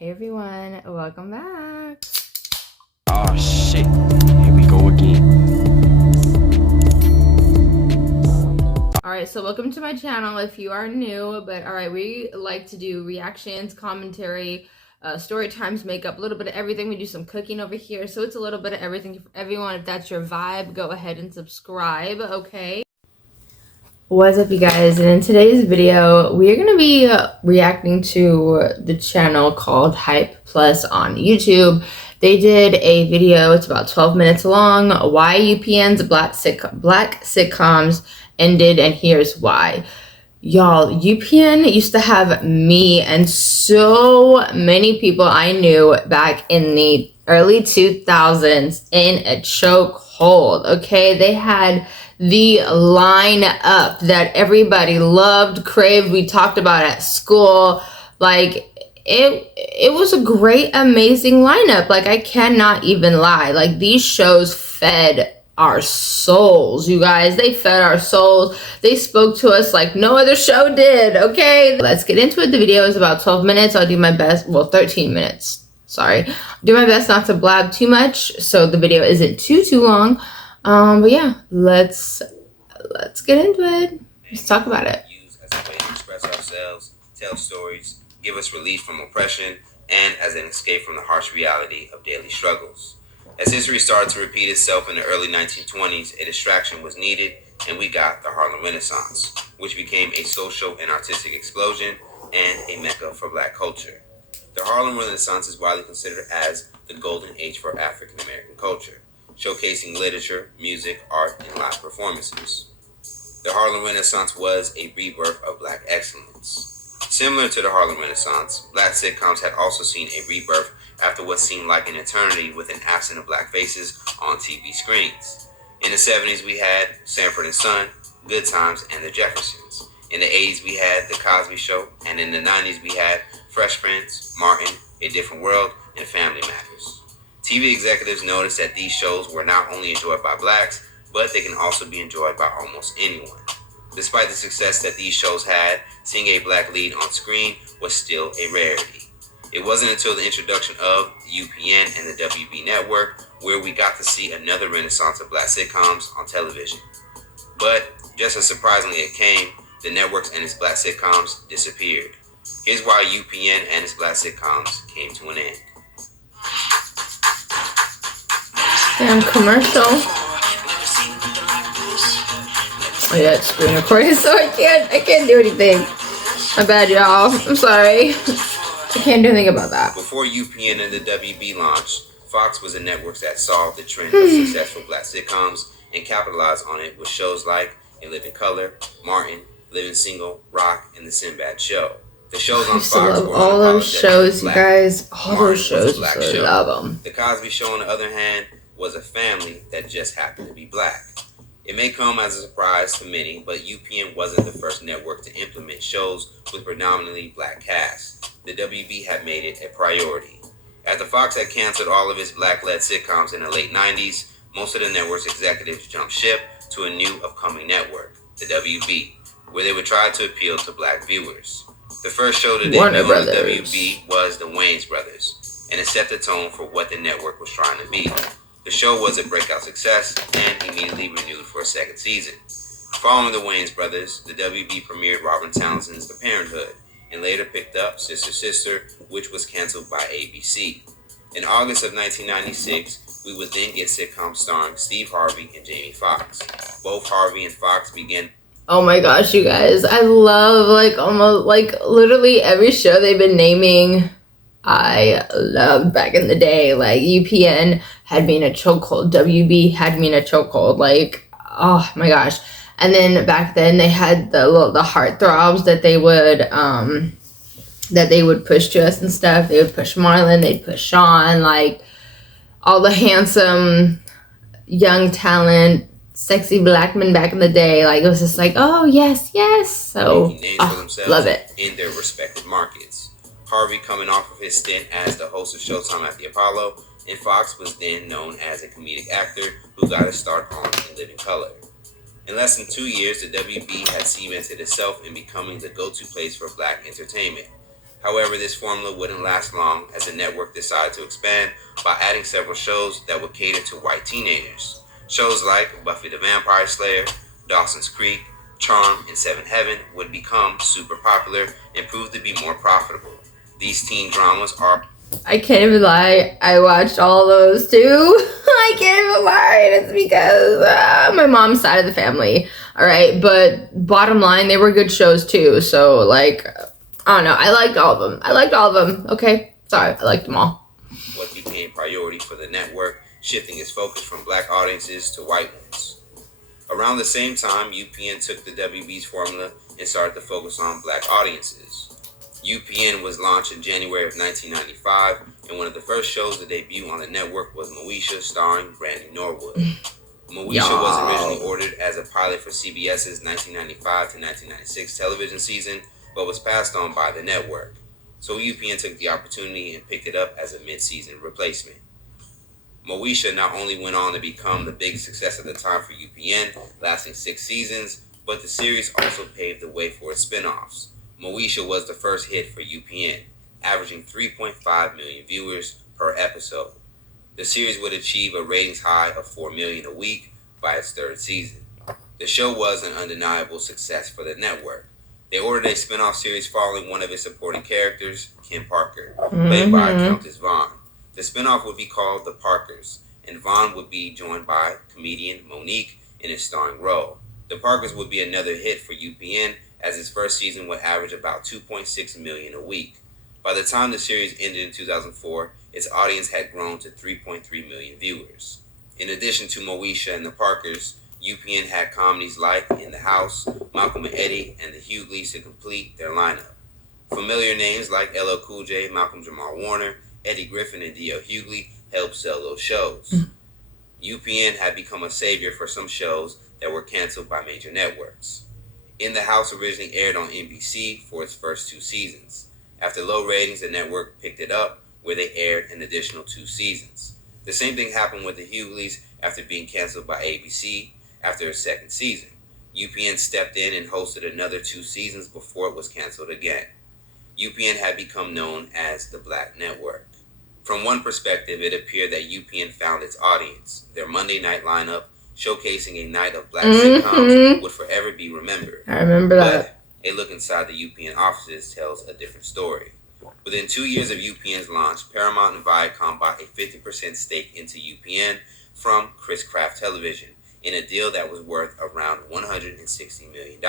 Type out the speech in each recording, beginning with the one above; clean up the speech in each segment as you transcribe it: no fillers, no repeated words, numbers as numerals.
Hey everyone, welcome back. Oh shit, here we go again. Alright, so welcome to my channel if you are new, but alright, we like to do reactions, commentary, story times, makeup, a little bit of everything. We do some cooking over here, so it's a little bit of everything for everyone. If that's your vibe, go ahead and subscribe, okay? What's up, you guys? And in today's video, we are going to be reacting to the channel called Hype Plus on YouTube. They did a video, it's about 12 minutes long, why UPN's black sitcoms ended, and here's why. Y'all, UPN used to have me and so many people I knew back in the early 2000s in a chokehold, okay? They had the lineup that everybody loved, craved, we talked about at school. Like, it was a great, amazing lineup. Like, I cannot even lie. Like, these shows fed our souls, you guys. They fed our souls. They spoke to us like no other show did, okay? Let's get into it. The video is about 12 minutes. I'll do my best. Well, 13 minutes. Sorry. I'll do my best not to blab too much so the video isn't too long. But yeah, let's get into it. Let's talk about it. Use as a way to express ourselves, tell stories, give us relief from oppression, and as an escape from the harsh reality of daily struggles. As history started to repeat itself in the early 1920s, a distraction was needed, and we got the Harlem Renaissance, which became a social and artistic explosion and a mecca for Black culture. The Harlem Renaissance is widely considered as the golden age for African American culture, showcasing literature, music, art, and live performances. The Harlem Renaissance was a rebirth of Black excellence. Similar to the Harlem Renaissance, Black sitcoms had also seen a rebirth after what seemed like an eternity with an absence of Black faces on TV screens. In the 70s, we had Sanford and Son, Good Times, and The Jeffersons. In the 80s, we had The Cosby Show, and in the 90s, we had Fresh Prince, Martin, A Different World, and Family Matters. TV executives noticed that these shows were not only enjoyed by Blacks, but they can also be enjoyed by almost anyone. Despite the success that these shows had, seeing a Black lead on screen was still a rarity. It wasn't until the introduction of UPN and the WB network where we got to see another renaissance of Black sitcoms on television. But just as surprisingly it came, the networks and its Black sitcoms disappeared. Here's why UPN and its Black sitcoms came to an end. Damn commercial. Oh yeah, it's screen recording, so I can't do anything. My bad, y'all. I'm sorry. I can't do anything about that. Before UPN and the WB launched, Fox was a network that saw the trend of successful Black sitcoms and capitalized on it with shows like A Living Color, Martin, Living Single, Rock, and The Sinbad Show. The shows on Fox were all those shows, you guys. All those shows, I love them. The Cosby Show, on the other hand, was a family that just happened to be Black. It may come as a surprise to many, but UPN wasn't the first network to implement shows with predominantly Black casts. The WB had made it a priority. After Fox had canceled all of its Black-led sitcoms in the late 90s, most of the network's executives jumped ship to a new upcoming network, the WB, where they would try to appeal to Black viewers. The first show to debut on the WB was The Wayans Brothers, and it set the tone for what the network was trying to be. The show was a breakout success and immediately renewed for a second season. Following The Wayans Brothers, the WB premiered Robin Townsend's The Parenthood, and later picked up Sister Sister, which was canceled by ABC. In August of 1996, we would then get sitcoms starring Steve Harvey and Jamie Foxx. Both Harvey and Foxx began. Oh my gosh, you guys. I love, almost, literally every show they've been naming. I loved back in the day. Like, UPN had me in a chokehold. WB had me in a chokehold. Like, oh my gosh. And then back then they had the heartthrobs that they would push to us and stuff. They would push Marlon, they'd push Sean, like all the handsome young talent, sexy Black men back in the day. Like, it was just like, oh yes, yes. So love it. In their respective markets. Harvey coming off of his stint as the host of Showtime at the Apollo, and Fox was then known as a comedic actor who got his start on In Living Color. In less than 2 years, the WB had cemented itself in becoming the go-to place for Black entertainment. However, this formula wouldn't last long as the network decided to expand by adding several shows that would cater to white teenagers. Shows like Buffy the Vampire Slayer, Dawson's Creek, Charm, and Seventh Heaven would become super popular and prove to be more profitable. These teen dramas are... I can't even lie. I watched all those too. I can't even lie. It's because my mom's side of the family. All right. But bottom line, they were good shows too. So, like, I don't know. I liked all of them. Okay. Sorry. I liked them all. What became priority for the network, shifting its focus from black audiences to white ones. Around the same time, UPN took the WB's formula and started to focus on black audiences. UPN was launched in January of 1995, and one of the first shows to debut on the network was Moesha, starring Brandy Norwood. Moesha was originally ordered as a pilot for CBS's 1995 to 1996 television season, but was passed on by the network. So UPN took the opportunity and picked it up as a mid-season replacement. Moesha not only went on to become the biggest success at the time for UPN, lasting 6 seasons, but the series also paved the way for its spin-offs. Moesha was the first hit for UPN, averaging 3.5 million viewers per episode. The series would achieve a ratings high of 4 million a week by its 3rd season. The show was an undeniable success for the network. They ordered a spin-off series following one of its supporting characters, Kim Parker, played by Countess Vaughn. The spin-off would be called The Parkers, and Vaughn would be joined by comedian Monique in a starring role. The Parkers would be another hit for UPN, as its first season would average about 2.6 million a week. By the time the series ended in 2004, its audience had grown to 3.3 million viewers. In addition to Moesha and the Parkers, UPN had comedies like In the House, Malcolm and Eddie, and the Hugleys to complete their lineup. Familiar names like LL Cool J, Malcolm Jamal Warner, Eddie Griffin, and D.L. Hughley helped sell those shows. UPN had become a savior for some shows that were canceled by major networks. In the House originally aired on NBC for its first 2 seasons. After low ratings, the network picked it up, where they aired an additional 2 seasons. The same thing happened with the Hugleys after being canceled by ABC after its 2nd season. UPN stepped in and hosted another 2 seasons before it was canceled again. UPN had become known as the Black Network. From one perspective, it appeared that UPN found its audience. Their Monday night lineup, showcasing a night of black sitcoms, would forever be remembered. I remember that. But a look inside the UPN offices tells a different story. Within 2 years of UPN's launch, Paramount and Viacom bought a 50% stake into UPN from Chris Kraft Television in a deal that was worth around $160 million.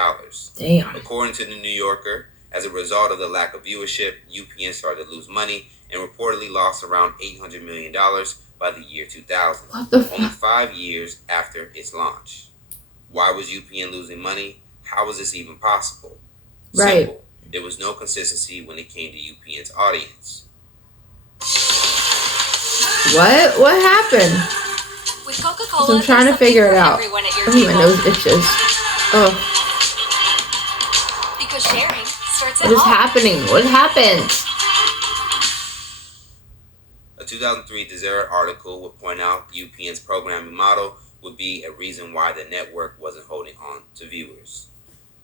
Damn. According to the New Yorker, as a result of the lack of viewership, UPN started to lose money and reportedly lost around $800 million by the year 2000, only 5 years after its launch. Why was UPN losing money? How was this even possible? Right. Simple. There was no consistency when it came to UPN's audience. What? What happened? With Coca-Cola, I'm trying to figure it out. Oh, my nose itches. Oh. Because sharing starts at What is home. happening? What happened? A 2003 Deseret article would point out UPN's programming model would be a reason why the network wasn't holding on to viewers.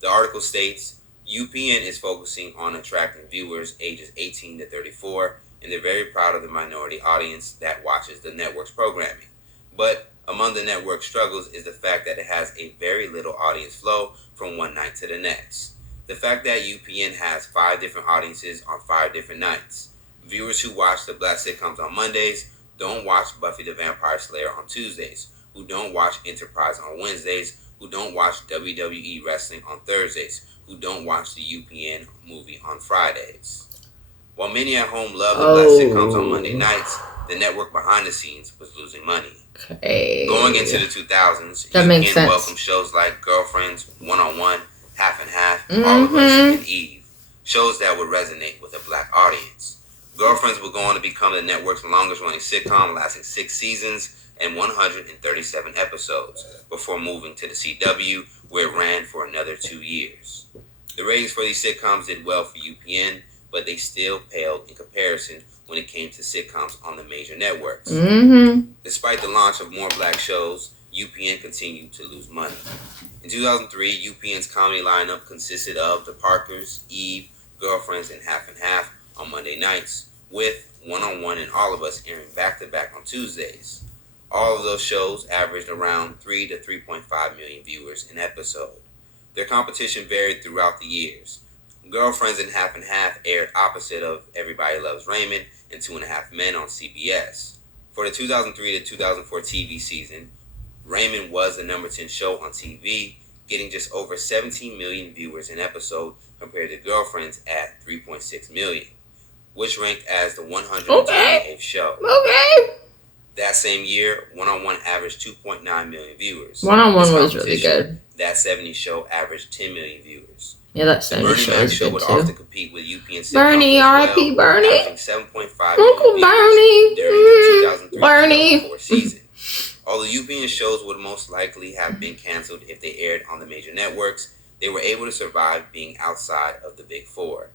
The article states, UPN is focusing on attracting viewers ages 18 to 34, and they're very proud of the minority audience that watches the network's programming. But among the network's struggles is the fact that it has a very little audience flow from one night to the next. The fact that UPN has 5 different audiences on 5 different nights. Viewers who watch the black sitcoms on Mondays don't watch Buffy the Vampire Slayer on Tuesdays, who don't watch Enterprise on Wednesdays, who don't watch WWE Wrestling on Thursdays, who don't watch the UPN movie on Fridays. While many at home love the black sitcoms on Monday nights, the network behind the scenes was losing money. Okay. Going into the 2000s, That makes UPN sense. welcomed shows like Girlfriends, One-on-One, Half and Half, All of Us, and Eve, shows that would resonate with a black audience. Girlfriends would go on to become the network's longest-running sitcom, lasting 6 seasons and 137 episodes, before moving to the CW, where it ran for another 2 years. The ratings for these sitcoms did well for UPN, but they still paled in comparison when it came to sitcoms on the major networks. Despite the launch of more black shows, UPN continued to lose money. In 2003, UPN's comedy lineup consisted of The Parkers, Eve, Girlfriends, and Half on Monday nights, with One-on-One and All of Us airing back-to-back on Tuesdays. All of those shows averaged around 3 to 3.5 million viewers an episode. Their competition varied throughout the years. Girlfriends and Half aired opposite of Everybody Loves Raymond and Two and a Half Men on CBS. For the 2003 to 2004 TV season, Raymond was the number 10 show on TV, getting just over 17 million viewers an episode compared to Girlfriends at 3.6 million, which ranked as the 128th show. Okay. That same year, One-on-One averaged 2.9 million viewers. One-on-One was really good. That 70s show averaged 10 million viewers. Yeah, that 70s show is good would too. often compete with UPN Bernie, R.I.P. Bernie. averaging 7.5 Uncle million Bernie. viewers during the 2003-2004 Bernie. season. Although UPN shows would most likely have been canceled if they aired on the major networks, they were able to survive being outside of the Big Four.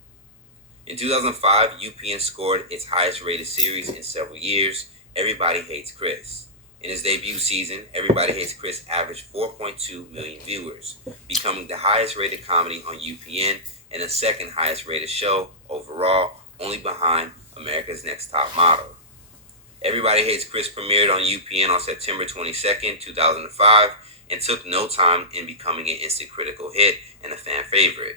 In 2005, UPN scored its highest rated series in several years, Everybody Hates Chris. In its debut season, Everybody Hates Chris averaged 4.2 million viewers, becoming the highest rated comedy on UPN and the second highest rated show overall, only behind America's Next Top Model. Everybody Hates Chris premiered on UPN on September 22nd, 2005, and took no time in becoming an instant critical hit and a fan favorite.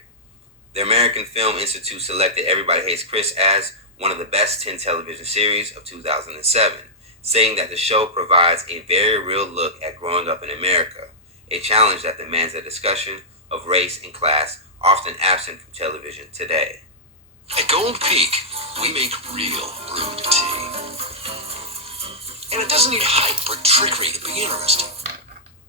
The American Film Institute selected Everybody Hates Chris as one of the best 10 television series of 2007, saying that the show provides a very real look at growing up in America, a challenge that demands a discussion of race and class often absent from television today. At Gold Peak, we make real brewed tea. And it doesn't need hype or trickery to be interesting.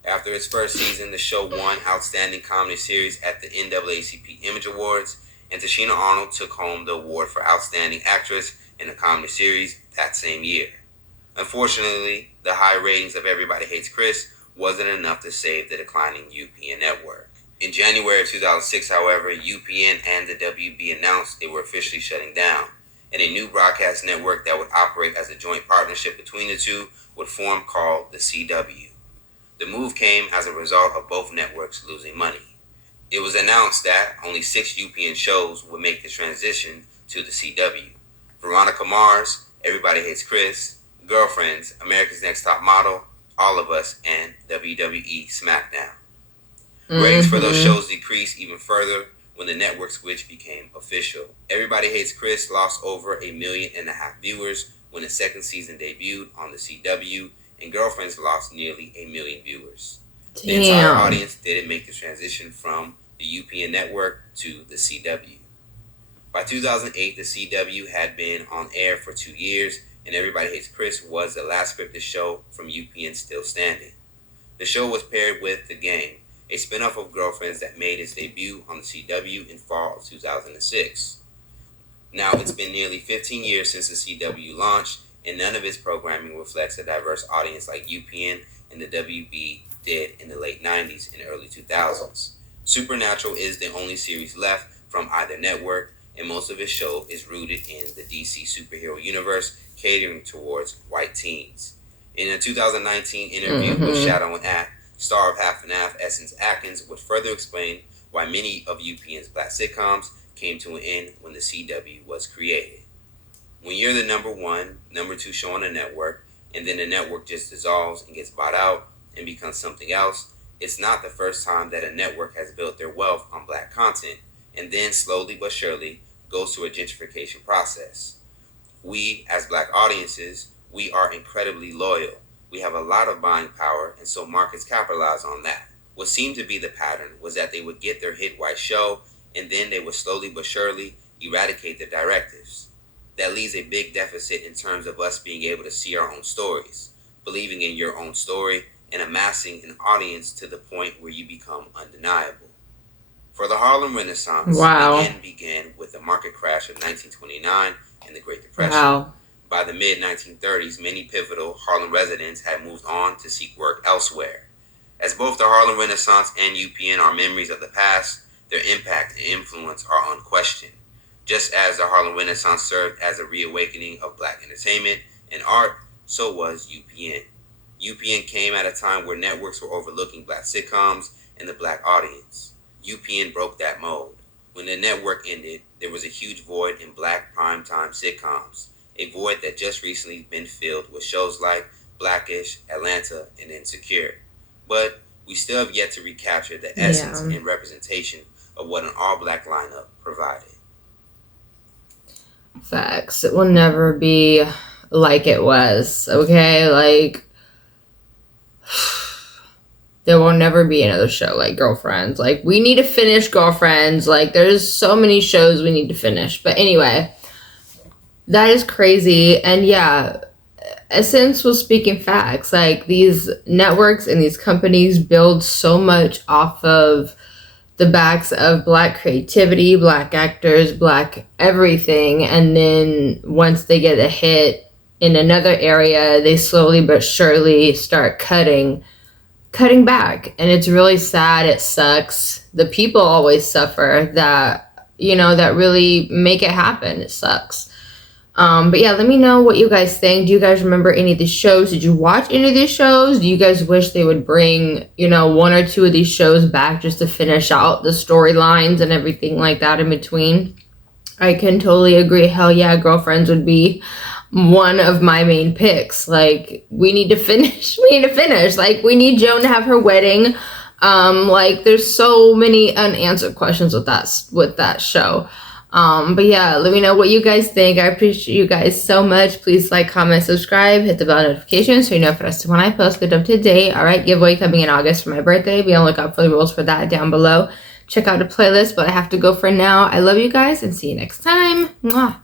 After its first season, the show won Outstanding Comedy Series at the NAACP Image Awards, and Tashina Arnold took home the award for Outstanding Actress in a Comedy Series that same year. Unfortunately, the high ratings of Everybody Hates Chris wasn't enough to save the declining UPN network. In January of 2006, however, UPN and the WB announced they were officially shutting down, and a new broadcast network that would operate as a joint partnership between the two would form called the CW. The move came as a result of both networks losing money. It was announced that only 6 UPN shows would make the transition to the CW. Veronica Mars, Everybody Hates Chris, Girlfriends, America's Next Top Model, All of Us, and WWE SmackDown. Ratings for those shows decreased even further when the network switch became official. Everybody Hates Chris lost over 1.5 million viewers when the second season debuted on the CW, and Girlfriends lost nearly 1 million viewers. Damn. The entire audience didn't make the transition from the UPN network to the CW. By 2008, the CW had been on air for 2 years, and Everybody Hates Chris was the last scripted show from UPN still standing. The show was paired with The Game, a spinoff of Girlfriends that made its debut on the CW in fall of 2006. Now, it's been nearly 15 years since the CW launched, and none of its programming reflects a diverse audience like UPN and the WB did in the late 90s and early 2000s. Supernatural is the only series left from either network, and most of its show is rooted in the DC superhero universe, catering towards white teens. In a 2019 interview with Shadow and Act, star of Half and Half, Essence Atkins, would further explain why many of UPN's black sitcoms came to an end when the CW was created. When you're the number 1, number 2 show on the network, and then the network just dissolves and gets bought out and becomes something else, it's not the first time that a network has built their wealth on black content, and then slowly but surely goes through a gentrification process. We, as black audiences, we are incredibly loyal. We have a lot of buying power, and so markets capitalize on that. What seemed to be the pattern was that they would get their hit white show, and then they would slowly but surely eradicate the directives. That leaves a big deficit in terms of us being able to see our own stories, believing in your own story, and amassing an audience to the point where you become undeniable. For the Harlem Renaissance, began with the market crash of 1929 and the Great Depression. By the mid-1930s, many pivotal Harlem residents had moved on to seek work elsewhere. As both the Harlem Renaissance and UPN are memories of the past, their impact and influence are unquestioned. Just as the Harlem Renaissance served as a reawakening of black entertainment and art, so was UPN. UPN came at a time where networks were overlooking black sitcoms and the black audience. UPN broke that mold. When the network ended, there was a huge void in black primetime sitcoms, a void that just recently been filled with shows like Blackish, Atlanta, and Insecure. But we still have yet to recapture the essence and representation of what an all-black lineup provided. Facts. It will never be like it was, okay? Like, there will never be another show like Girlfriends. Like, we need to finish Girlfriends. Like, there's so many shows we need to finish. But anyway, that is crazy. And yeah, Essence was speaking facts. Like, these networks and these companies build so much off of the backs of black creativity, black actors, black everything. And then once they get a hit in another area, they slowly but surely start cutting back. And it's really sad. It sucks. The people always suffer that, that really make it happen. It sucks. But yeah, let me know what you guys think. Do you guys remember any of these shows? Did you watch any of these shows? Do you guys wish they would bring, one or two of these shows back just to finish out the storylines and everything like that in between? I can totally agree. Hell yeah, Girlfriends would be one of my main picks. Like, we need to finish. Like, we need Joan to have her wedding. Like, there's so many unanswered questions with that show. But yeah, let me know what you guys think. I appreciate you guys so much. Please like, comment, subscribe, hit the bell notifications so you know for us when I post. Good up to date. All right, giveaway coming in August for my birthday. Be on the lookout for the rules for that down below. Check out the playlist, but I have to go for now. I love you guys and see you next time. Mwah.